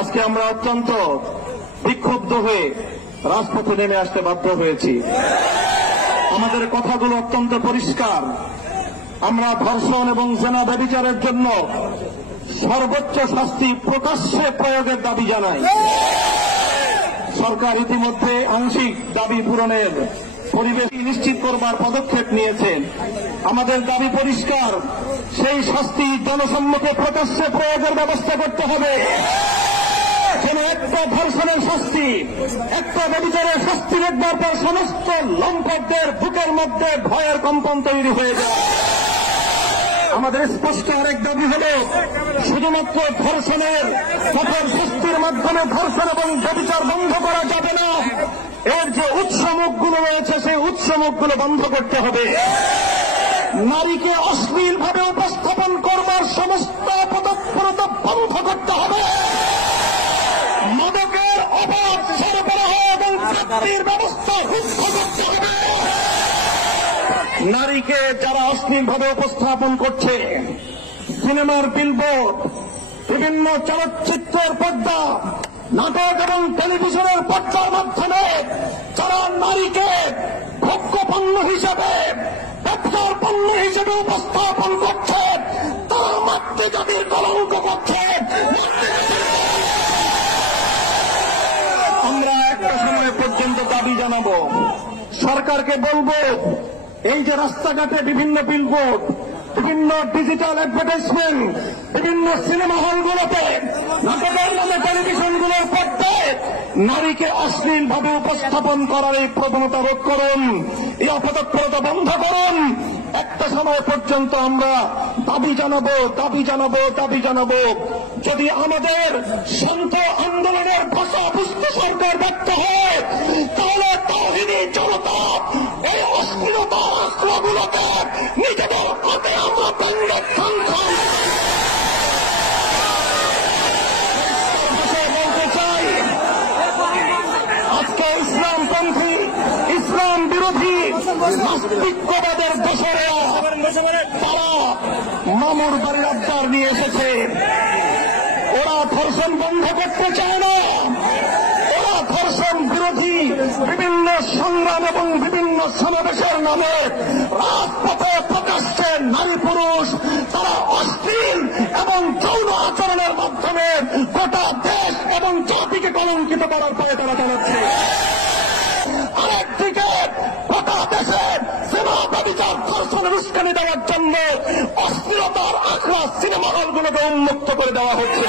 আজকে আমরা অত্যন্ত বিক্ষুব্ধ হয়ে রাজপথে নেমে আসতে বাধ্য হয়েছি। আমাদের কথাগুলো অত্যন্ত পরিষ্কার। আমরা ধর্ষণ এবং জেনা ব্যভিচারের জন্য সর্বোচ্চ শাস্তি প্রকাশ্যে প্রয়োগের দাবি জানাই। সরকার ইতিমধ্যে আংশিক দাবি পূরণের পরিবেশ নিশ্চিত করবার পদক্ষেপ নিয়েছেন। আমাদের দাবি পরিষ্কার, সেই শাস্তি জনসম্মুখে প্রকাশ্যে প্রয়োগের ব্যবস্থা করতে হবে। যেন একটা ধর্ষণের শাস্তি, একটা ব্যভিচারের শাস্তি দেখবার পর সমস্ত লম্পটদের বুকের মধ্যে ভয়ের কম্পন তৈরি হয়ে যায়। আমাদের স্পষ্ট আরেক দাবি হল, শুধুমাত্র ধর্ষণের কঠোর শাস্তির মাধ্যমে ধর্ষণ এবং ব্যভিচার বন্ধ করা যাবে না। এর যে উৎসমুখগুলো রয়েছে সেই উৎসমুখগুলো বন্ধ করতে হবে। নারীকে অশ্লীলভাবে উপস্থাপন করবার সমস্ত পদক্ষেপ বন্ধ করতে হবে। মাদকের অবাধ সরবরাহ এবং চাকরির ব্যবস্থা রুদ্ধ করতে হবে। নারীকে যারা অশ্লীলভাবে উপস্থাপন করছে, সিনেমার বিলবোর্ড, বিভিন্ন চলচ্চিত্রের পর্দা, নাটক এবং টেলিভিশনের পর্দার মাধ্যমে যারা নারীকে ভোগ্য পণ্য হিসেবে, ব্যবসার পণ্য হিসেবে উপস্থাপন করছে, তারা মাতৃজাতির কলঙ্ক করছে। আমরা একটা সময় পর্যন্ত দাবি জানাবো, সরকারকে বলবো, এই যে রাস্তাঘাটে বিভিন্ন বিলবোর্ড, বিভিন্ন ডিজিটাল অ্যাডভার্টাইজমেন্ট, বিভিন্ন সিনেমা হলগুলোতে, নাটকের নামে টেলিভিশনগুলোর পর্দায় নারীকে অশ্লীলভাবে উপস্থাপন করার এই প্রবণতা রোধ করুন, এই অপতৎপরতা বন্ধ করুন। একটা সময় পর্যন্ত আমরা দাবি জানাবো। যদি আমাদের শান্ত আন্দোলনের ভাষা বুঝতে সরকার ব্যর্থ হয়, তাহলে তাওহীদি জনতা এই অশ্লীলতা আখড়াগুলোকে নিজেদের হাতে আমরা ভেঙে বলতে চাই, আজকে ইসলামপন্থী, ইসলাম বিরোধী নাস্তিক্যবাদের দোসরেরা তারা মামুর বাড়ির আবদার নিয়ে এসেছে। ওরা ধর্ষণ বন্ধ করতে চায় না। ওরা ধর্ষণ বিরোধী বিভিন্ন সংগ্রাম এবং বিভিন্ন সমাবেশের নামে রাজপথে প্রকাশ্যে নারী পুরুষ তারা অশ্লীল এবং যৌন আচরণের মাধ্যমে গোটা দেশ এবং জাতিকে কলঙ্কিত করার পরে তারা চালাচ্ছে। আরেকদিকে গোটা দেশে সিনেমা ব্যভিচার ধর্ষণের উস্কানি দেওয়ার জন্য অশ্লীলতার আখড়া সিনেমা হলগুলোকে উন্মুক্ত করে দেওয়া হচ্ছে।